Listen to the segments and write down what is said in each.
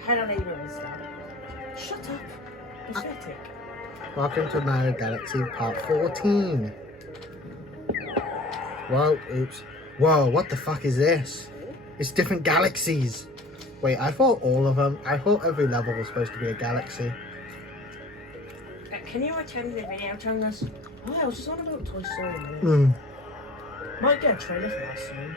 Hello neighbor is that. Shut up. Pathetic. Welcome to Mario Galaxy Part 14. Whoa, oops. Whoa, what the fuck is this? It's different galaxies. Wait, I thought all of them. I thought every level was supposed to be a galaxy. Can you attend the video, Chungus? Oh, I was just on about Toy Story. Might get a trailer for that soon.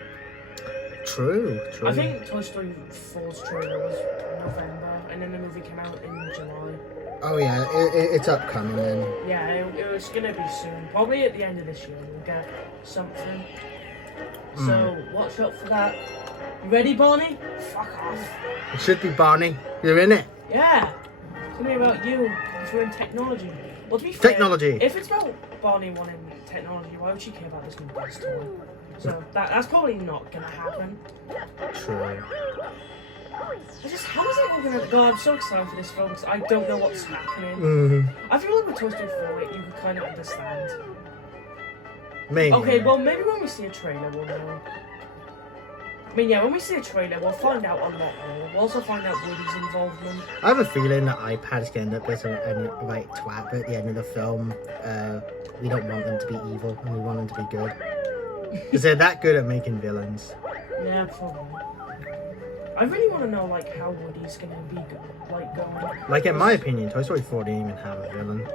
True. I think Toy Story 4's trailer was November, and then the movie came out in July. Oh yeah, it's upcoming then. Yeah, it was gonna be soon. Probably at the end of this year we'll get something. So watch out for that. You ready, Barney? Fuck off. It should be Barney. You're in it. Yeah. It's gonna be about you if you're in technology. Well, to be fair, Technology. if it's about Barney wanting technology, why would she care about this new bus toy? So that's probably not gonna happen. True. How is it all gonna go? I'm so excited for this film because I don't know what's happening. I feel like with Toy Story 4, you can kind of understand. Maybe. Okay, well maybe when we see a trailer, we'll know. I mean, yeah, when we see a trailer, we'll find out a lot more. We'll also find out Woody's involvement. I have a feeling that iPad's going to end up as a right twat, but at the end of the film, we don't want them to be evil, and we want them to be good. Because they're that good at making villains. Yeah, probably. I really want to know, like, how Woody's gonna be, going. Like, in my opinion, Toy Story 4 didn't even have a villain.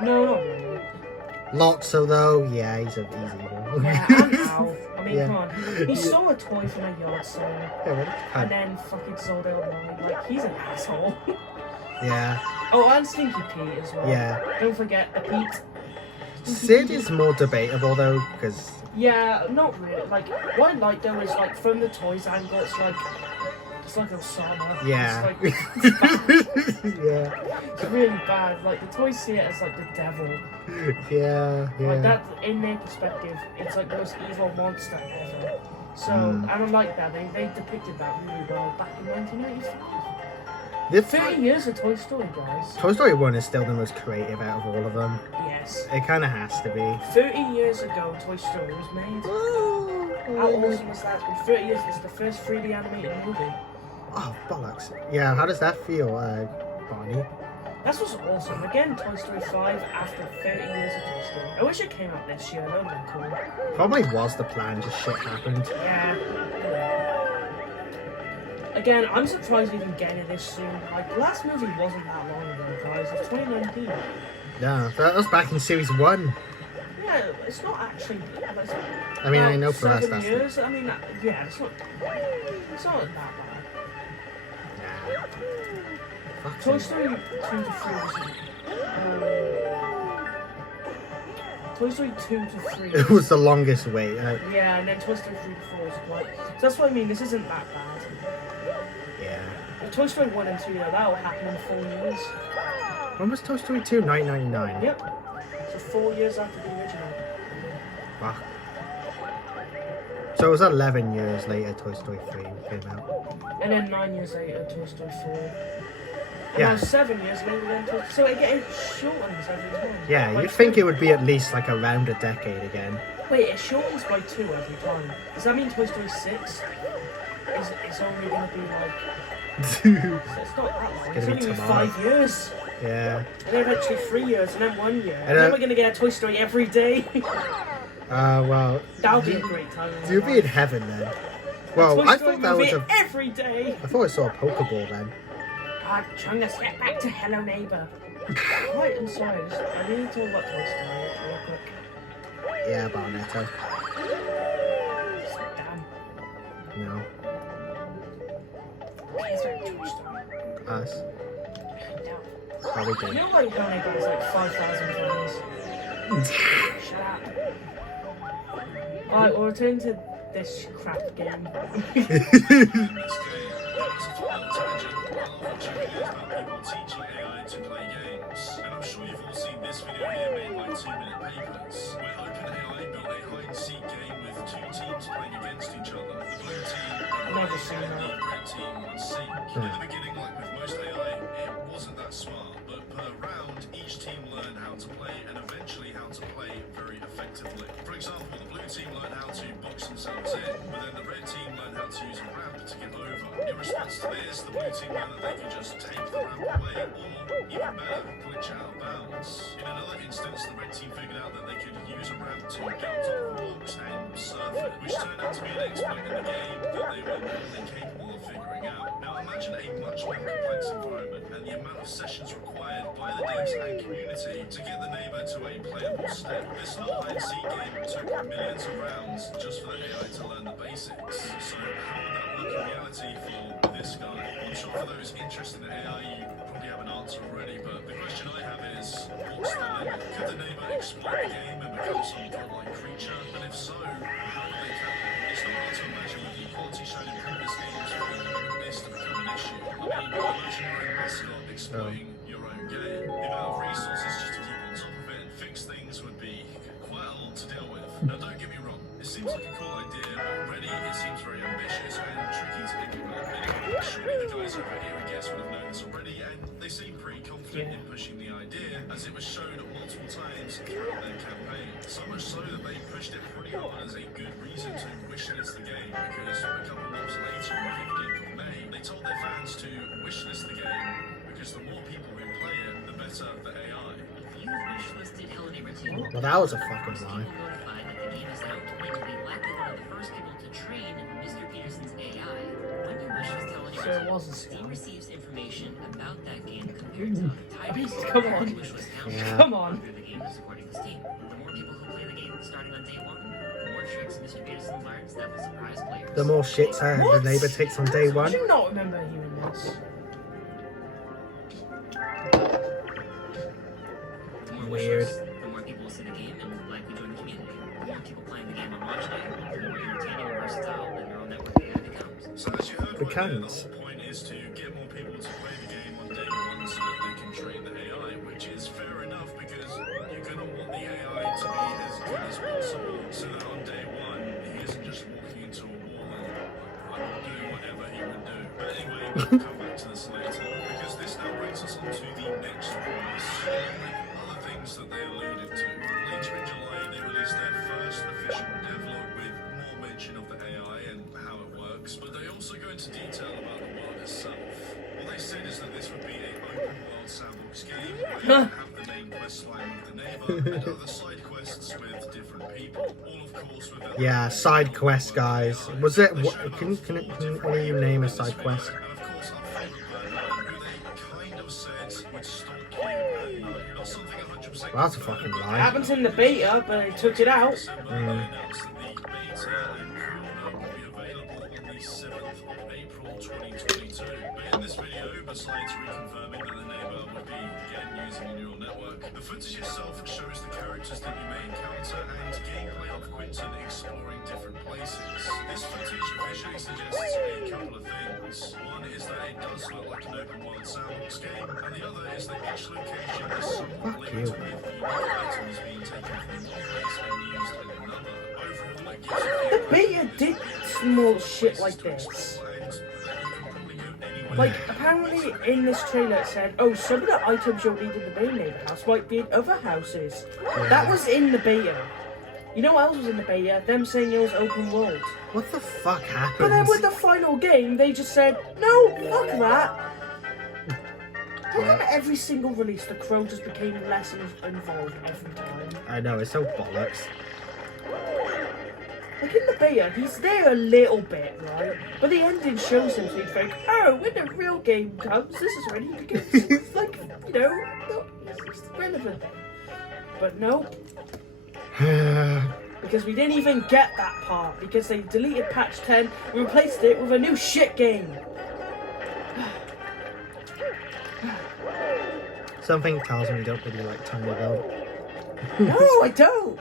No, not really. Lotso, though, yeah, he's evil. Yeah, and Al. I mean, Yeah. come on. He stole a toy from a yard sale, and then fucking sold it online. Like, he's an asshole. Yeah. Oh, and Stinky Pete as well. Yeah. Don't forget the Pete. Sid is more debatable, though, because... Yeah, not really. Like, what I like, though, is, like, from the toys angle, it's like Osama. Yeah. It's bad. Yeah. It's really bad. Like, the toys see it as, like, the devil. Yeah. Like, that, in their perspective, it's, like, the most evil monster ever. So, and I like that. They depicted that really well back in 1995. 30 years of Toy Story, guys. Toy Story 1 is still the most creative out of all of them. Yes. It kind of has to be. 30 years ago, Toy Story was made. How awesome was that? In 30 years, it's the first 3D animated movie. Oh, bollocks. Yeah, how does that feel, Barney? That's what's awesome. Again, Toy Story 5 after 30 years of Toy Story. I wish it came out this year. That would have been cool. Probably was the plan, just shit happened. Yeah. Again, I'm surprised we even getting it this soon. Like, the last movie wasn't that long ago, guys. It's 2019. Yeah, that was back in Series 1. Yeah, it's not actually... I mean, I know for us 7 that's... years. I mean, yeah, it's not that bad. Fuck Toy me. Story 2 to 3 was... Toy Story 2 to 3... It was the longest wait. Yeah, and then Toy Story 3 to 4 was quite... So that's what I mean, this isn't that bad. Yeah. Well, Toy Story 1 and 2, though, that'll happen in 4 years. When was Toy Story 2? 1999. Yep. So 4 years after the original. Fuck. So it was 11 years later Toy Story 3 came out. And then 9 years later, Toy Story 4. And Yeah. now 7 years later, then Toy Story... So it shortens every time. Yeah, Like, you'd think it would be at least like around a decade again. Wait, it shortens by 2 every time. Does that mean Toy Story 6 is only going to be like... It's not that long. It's gonna be only be tomorrow. 5 years. Yeah. And then eventually 3 years, and then 1 year. And And, then we're going to get a Toy Story every day. Well... That'll be a great time. You'll be in heaven then. Well, Toy I Story thought that was movie a... every day. I thought I saw a Pokeball then. God, Chungus, get back to Hello Neighbor. Right, I'm sorry. I need to talk about Toy Story real quick. Yeah, Barnetto. Damn. No. Okay, is there a Toy Story? Us. No. How we You doing? know, like, Hello Neighbor has like 5,000 fans. Shut up. Alright, we'll return to this crap game. Teaching AI to play games. And I'm sure you've all seen this video here made by 2-minute papers, where OpenAI built a hide-and-seek game with 2 teams playing against each other. The blue team I've never seen that. the red team would seek. In the beginning, like with most AI, it wasn't that smart, but per round, each team learned how to play and eventually how to play very effectively. For example, the blue team learned how to box themselves in, but then the red team learned how to use a ramp to get over. In response to this, the blue team learned that they could just take the ramp away, or even better, glitch out of bounds. In another instance, the red team figured out that they could use a ramp to get on top of a box and surf it, which turned out to be an exploit in the game that they were more than capable of figuring out. Now imagine a much more complex environment and the amount of sessions required by the devs and community to get the neighbor to a playable step. This little hide-and-seek game took millions of rounds just for the AI to learn the basics. So how would that work in reality for this guy? I'm sure for those interested in AI, you probably have an answer already, but the question I have is, what's the limit? Could the neighbor exploit the game and become some godlike creature? And if so, how would they tackle it? It's not hard to imagine with the quality shown in previous games for this to become an issue. I mean, imagine your own mascot exploiting your own game. The amount of resources just to keep on top of it and fix things would be quite a lot to deal with. Now don't get me wrong, it seems like a cool idea, but already it seems very ambitious and tricky to implement. Anyway, surely the guys over here I guess would have known this already, and they seem pretty confident in pushing the idea, as it was shown multiple times throughout their campaign. So much so that they pushed it pretty hard as a good reason to wishlist the game, because a couple months later, on the 15th of May, they told their fans to wishlist the game, because the more people who play it, the better the AI. If you've wishlisted Hello Neighbor 2, Well, that was a fucking lie. notified that the game is out, and you'll be likely one of the first people to train Mr. Peterson's AI. When you wishlist Hello So it Neighbor was a 2, Steam scam. receives information about that game compared to other titles. Come on. When you wishlist Hello Yeah. Come on. through the game is according to Steam. The more people who play the game starting on day 1, the more tricks Mr. Peterson learns that will surprise players. The more shit the What? neighbor takes on day I one. do not remember hearing this. The more Weird. wishlists, the more people will see the game and likely join the community. The more people playing the game on launch day, the more entertaining and versatile the neural network AI becomes. So as you heard right there, the Becomes. whole point is to get more people to play the game on day one so that they can train the AI, which is fair enough because you're going to want the AI to be as good as possible so that on day one he isn't just walking into a wall and doing whatever he would do. But anyway, we'll come back to this later because this now brings us on to the next promise. Other things that they alluded to. Later in July, they released their first official devlog with more mention of the AI and how it works, but they also go into detail about the world itself. What they said is that this would be an open world sandbox game where you can have the main quest line with the neighbor and other side quests with different people. All of course with their Yeah, own side quest, guys. Was it? They What, showed can multiple any of you different name a people in side this quest? video, and of course our favourite Birdman, who they kind of said would stalk you at night. Not something 100% Well, that's a fucking It lie. happens in the beta, but they took it out. December, they announced that the beta and pre-order will be available on the 7th of April 2022. But in this video, besides reconfirming that the neighbor would be again using a neural network, the footage itself shows the characters that you may encounter and gameplay of Quinton exploring different places. This footage visually suggests a couple of things. One is that it does look like an open world sandbox game, and the other is that each location is somewhat Fuck linked you. with unique items being taken from one place and used in another. Overall, it gives The beta did small shit like this. Like, apparently in this trailer it said, oh, some of the items you'll need in the main neighbor house might be in other houses. That was in the beta. You know what else was in the beta? Them saying it was open world. What the fuck But then happens? with the final game, they just said, no, fuck that. Remember every single release, the crow just became less involved every time. I know, it's so bollocks. Like in the beta, he's there a little bit, right? But the ending shows him, so he's like, oh, when the real game comes, this is ready because it's like, you know, it's relevant then. But no, because we didn't even get that part, because they deleted patch 10 and replaced it with a new shit game. Something tells me you don't really like Tiny Bill. No, I don't.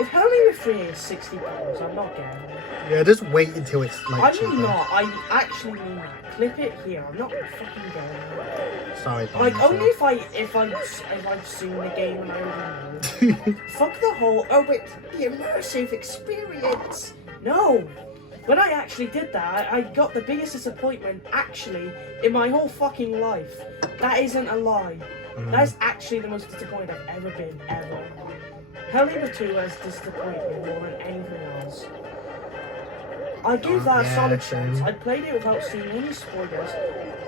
If Hello Neighbor 3 is £60, I'm not getting it. Yeah, just wait until it's like I cheaper. mean not, I actually mean that. Clip it here, I'm not fucking getting it. Sorry, Like Bob, only if I've seen the game and I already know. Fuck the whole, oh it's the immersive experience. No. when I actually did that, I got the biggest disappointment actually in my whole fucking life. That isn't a lie. That is actually the most disappointed I've ever been, ever. Helldivers 2 has disappointed me more than anything else. I give that a solid chance. I played it without seeing any spoilers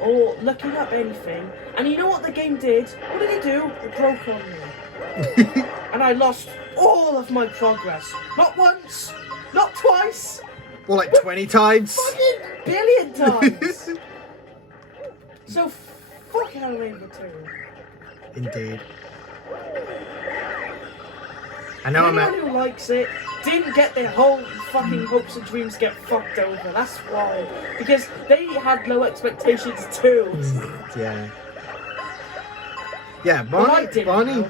or looking up anything. And you know what the game did? What did it do? It broke on me. And I lost all of my progress. Not once, not twice. Well, like 20 times. Fucking billion times. So, fuck Helldivers 2. Indeed. I know Anyone who likes it didn't get their whole fucking hopes and dreams get fucked over. That's why. Because they had low expectations too. Yeah. Yeah, Barney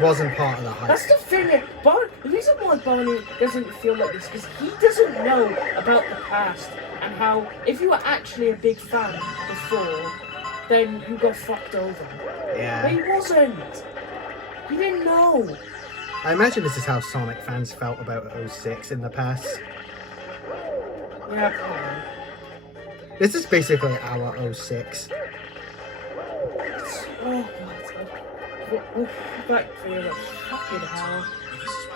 wasn't part of the hype. That's the thing. The reason why Barney doesn't feel like this is because he doesn't know about the past and how if you were actually a big fan before, then you got fucked over. Yeah. But he wasn't. He didn't know. I imagine this is how Sonic fans felt about 06 in the past. Yeah, probably. This is basically our 06. Oh god. We'll back for you, fucking hell.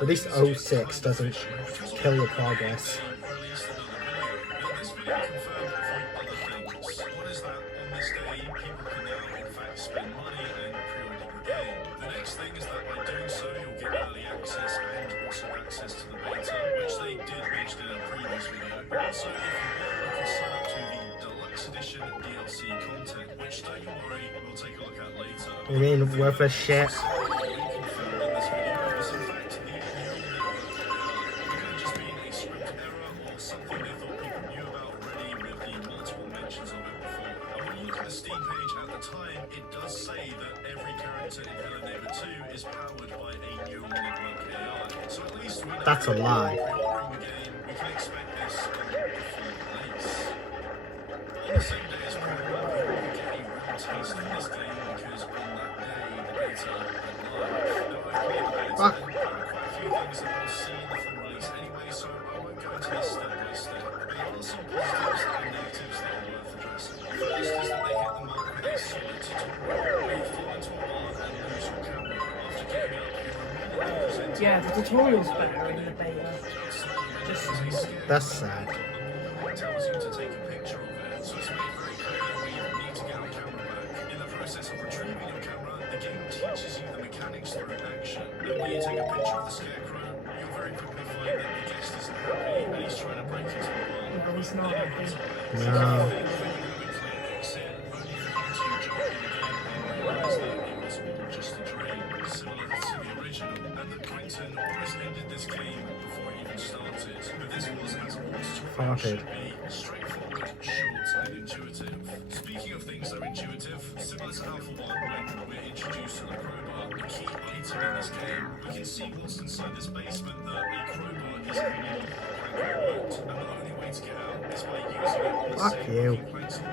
At least 06 doesn't kill your progress. So if you want, you can sign up to the Deluxe Edition DLC content, which don't you worry, we'll take a look at later. You mean worthless shit? That's a lie. Fuck. Yeah, the tutorial's better in the beta. That's sad. Tells you to take a picture of it, so it's made very clear that we need to get our camera back. In the process of retrieving your camera, the game teaches you the mechanics through action. And when you take a picture of the scarecrow, you'll very quickly find that the guest isn't happy and he's trying to break into the bar. No, he's not happy. No. Just a dream, similar to the original, and that Quentin almost ended this game before it even started. But this was as almost should be straightforward, short, and intuitive. Speaking of things that are intuitive, similar to Alpha 1 when we're introduced to the crowbar, the key item in this game, we can see what's inside this basement that a crowbar is hanging on the plank of wood, and the only way to get out is by using it on the Fuck same you. planks of wood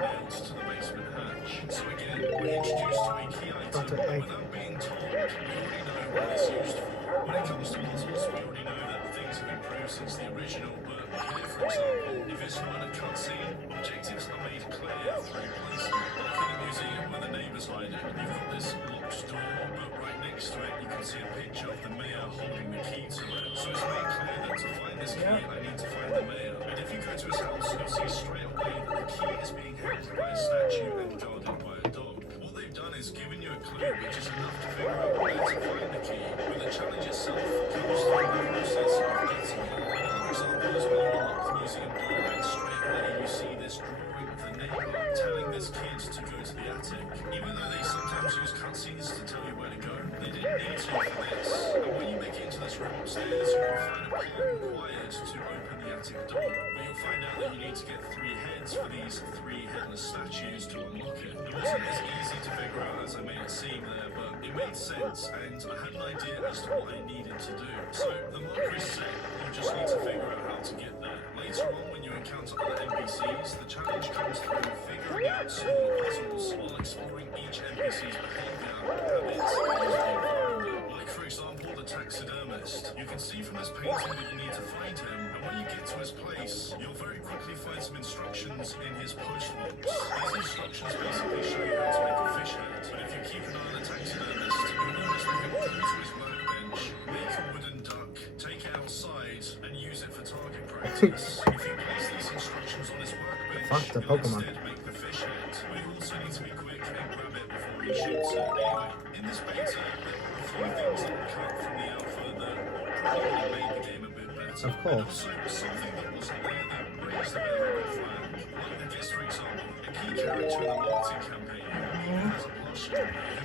nailed to the basement hatch. So again, we're introduced to a key item without being told. We already know what it's used for. When it comes to puzzles, we already know that things have improved since the original, but here, for example, if it's not in a cutscene, objectives are made clear through placement. Like in the museum where the neighbours hide it, you've got this locked door, but right next to it you can see a picture of the mayor holding the key to it. So it's made clear that to find this key, I need to find the mayor. And if you go to his house, you'll see straight away that the key is being held by a statue and guarded by a dog. What they've done is given you a clue, which is enough to figure out where to find the key, but the challenge itself comes through the process of getting it. Another example is when you unlock the museum door and straight away you see this drawing of the neighbour telling this kid to go to the attic. Even though they sometimes use cutscenes to tell you where to go, they didn't need to for this. And when you make it into this room upstairs, you will find a plan required to open the attic door. But you'll find out that you need to get 3 heads for these 3 headless statues to unlock it. It wasn't as easy to figure out as I made it seem there, but it made sense, and I had an idea as to what I needed to do. So the marker is set, you just need to figure out how to get there. Later on, when you encounter other NPCs, the challenge comes through figuring out smaller puzzles while exploring each NPC's behaviour, habits, and environment. Like, for example, the taxidermist. You can see from this painting that you need to find him, and when you get to his place, you'll very quickly find some instructions in his postbox. These instructions basically show you how to make a fish head, but if you keep an eye on the taxidermist, you'll notice that he'll go to his workbench, make a wooden duck, take it outside, and use it for target practice. If you place these instructions on his workbench, Fuck the you'll Pokemon. instead make the fish head. But you also need to be quick and grab it before he shoots it. Anyway, in this beta, there were a few things that were cut from the alpha that probably made the game a bit better. Of course. And also, something that wasn't there that raised a bit of a red flag. Like the guest, for example, a key character in the marketing campaign has a plush who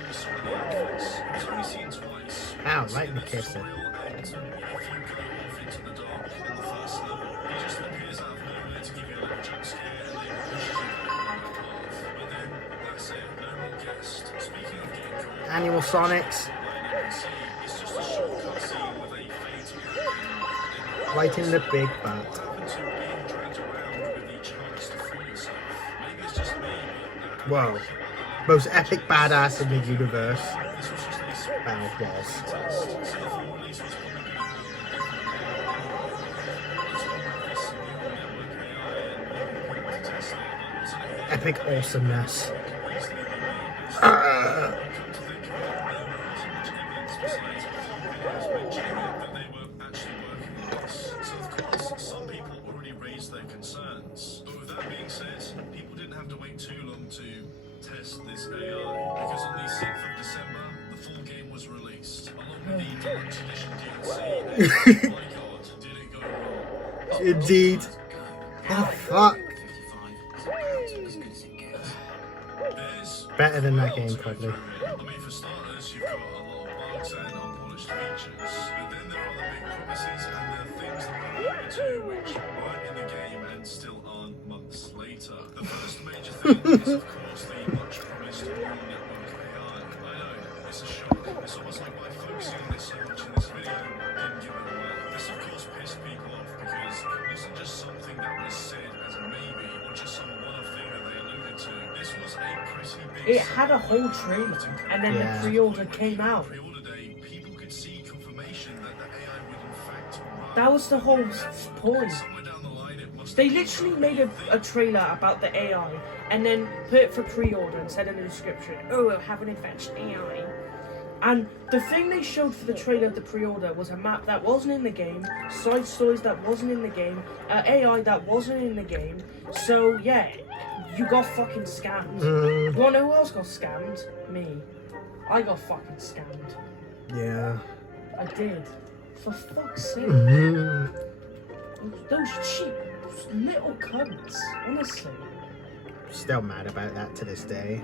we saw in the outfits. It was only seen twice. Ow, It's right in in the the kiss it. tutorial, and if you go off into the dark on the first level, he just appears out of nowhere to give you a little jump scare and then pushes you back on that path. But then, that's it. No more guest. Speaking of getting caught, Animal Sonics. it's just a short cutscene with a fade to black. Right in the big butt. Open to being dragged around with the chance to free yourself. Maybe it's just me, but Whoa. Most epic badass in the universe. this was just a small Well, was. test. So the full release was probably going to have this neural network AI and people to test it. But wasn't it Epic awesomeness. reasonably made? Ah. Come to think of it, there wasn't much evidence besides a few videos mentioning it that they were actually working on this. So of course, some people already raised their concerns. But with that being said, people didn't have to wait too long to test this AI, because on the 6th of December, the full game was released, along with the Deluxe Edition DLC, and my god, did it go wrong. Indeed. Oh, fuck. 55 is as good as it gets. There's Better than that a lot game, to go probably. through. I mean, for starters, you've got a lot of bugs and unpolished features, but then there are the big promises and the things that we're alluding to which weren't in the game and still aren't months later. The first major thing is, of course, the much promised neural network AI. I know, it's a shock. It's almost like by focusing on it so much in this video, didn't give it away. This, of course, pissed people off because it wasn't just something that was said as a maybe or just some one-off thing that they alluded to. This was a pretty big It had a whole trailer, and then Yeah. the pre-order came out. pre-order day, people could see confirmation that the AI would in fact run. That was the whole point. Somewhere down the line, it must They have literally been made something a trailer about the AI and then put it for pre-order and said in the description, oh, we'll have an advanced AI. And the thing they showed for the trailer of the pre-order was a map that wasn't in the game, side stories that wasn't in the game, AI that wasn't in the game. So yeah, you got fucking scammed. You wanna know who else got scammed? Me. I got fucking scammed. Yeah. I did. For fuck's sake. Mhm. Those cheap little cunts, honestly. Still mad about that to this day.